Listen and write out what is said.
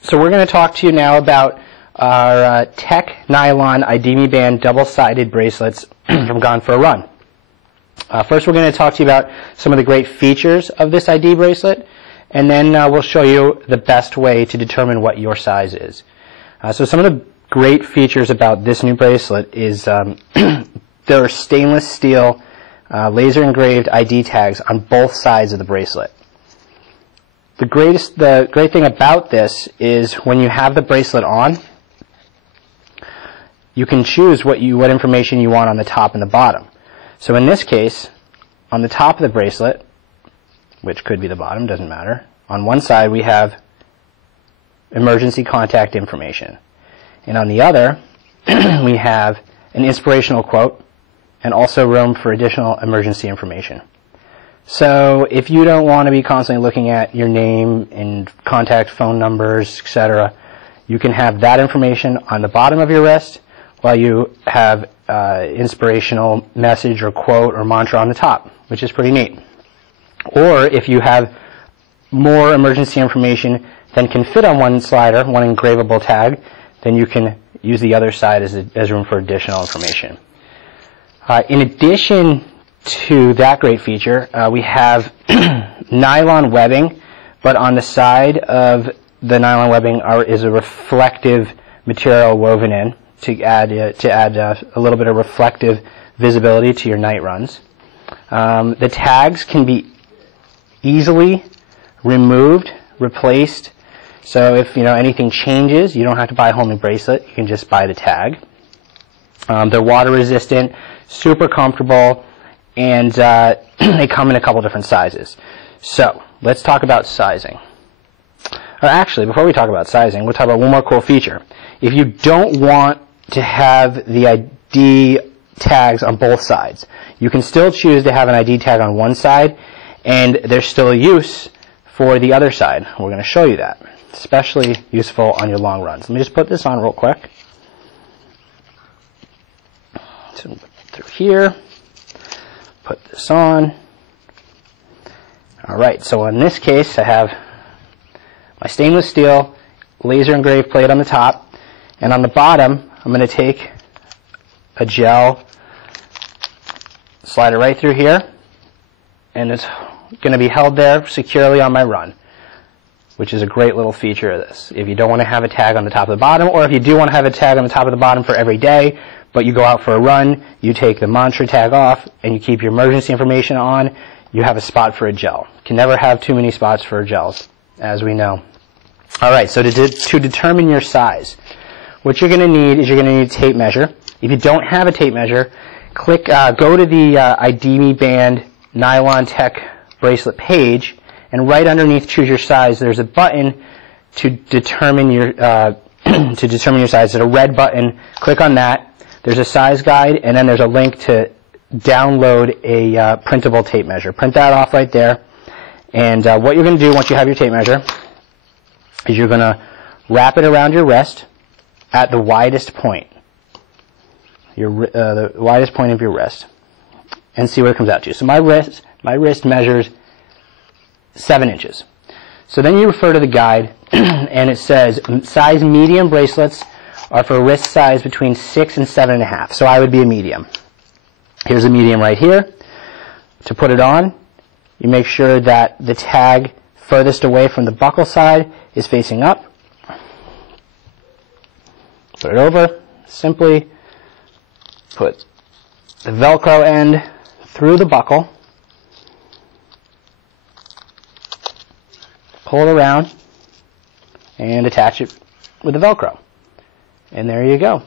So we're going to talk to you now about our Tech Nylon IDmeBAND double-sided bracelets from Gone for a Run. First we're going to talk to you about some of the great features of this ID bracelet, and then we'll show you the best way to determine what your size is. So some of the great features about this new bracelet is there are stainless steel laser engraved ID tags on both sides of the bracelet. The great thing about this is when you have the bracelet on, you can choose what information you want on the top and the bottom. So in this case, on the top of the bracelet, which could be the bottom, doesn't matter, on one side we have emergency contact information. And on the other, we have an inspirational quote and also room for additional emergency information. So if you don't want to be constantly looking at your name and contact phone numbers, etc., you can have that information on the bottom of your wrist while you have inspirational message or quote or mantra on the top, which is pretty neat. Or if you have more emergency information than can fit on one slider, one engravable tag, then you can use the other side as room for additional information. In addition to that great feature, we have nylon webbing, but on the side of the nylon webbing is a reflective material woven in to add a little bit of reflective visibility to your night runs. The tags can be easily removed, replaced. So if anything changes, you don't have to buy a whole new bracelet. You can just buy the tag. They're water resistant, super comfortable, and they come in a couple different sizes. So let's talk about sizing. Or actually, before we talk about sizing, we'll talk about one more cool feature. If you don't want to have the ID tags on both sides, you can still choose to have an ID tag on one side, and there's still a use for the other side. We're going to show you that. Especially useful on your long runs. Let me just put this on real quick. So through here, put this on. Alright, so in this case I have my stainless steel laser engraved plate on the top, and on the bottom I'm going to take a gel, slide it right through here, and it's going to be held there securely on my run, which is a great little feature of this. If you don't want to have a tag on the top of the bottom, or if you do want to have a tag on the top of the bottom for every day, but you go out for a run, you take the mantra tag off, and you keep your emergency information on, you have a spot for a gel. You can never have too many spots for gels, as we know. Alright, so to determine your size, what you're going to need is you're going to need a tape measure. If you don't have a tape measure, go to the IDmeBAND Nylon Tech bracelet page, and right underneath choose your size, there's a button to determine your size. There's a red button. Click on that. There's a size guide, and then there's a link to download a printable tape measure. Print that off right there. And what you're going to do once you have your tape measure is you're going to wrap it around your wrist at the widest point, the widest point of your wrist, and see what it comes out to. So my wrist measures 7 inches. So then you refer to the guide, and it says size medium bracelets are for wrist size between 6 and 7.5. So I would be a medium. Here's a medium right here. To put it on, you make sure that the tag furthest away from the buckle side is facing up. Put it over. Simply put the Velcro end through the buckle. Pull it around and attach it with the Velcro. And there you go.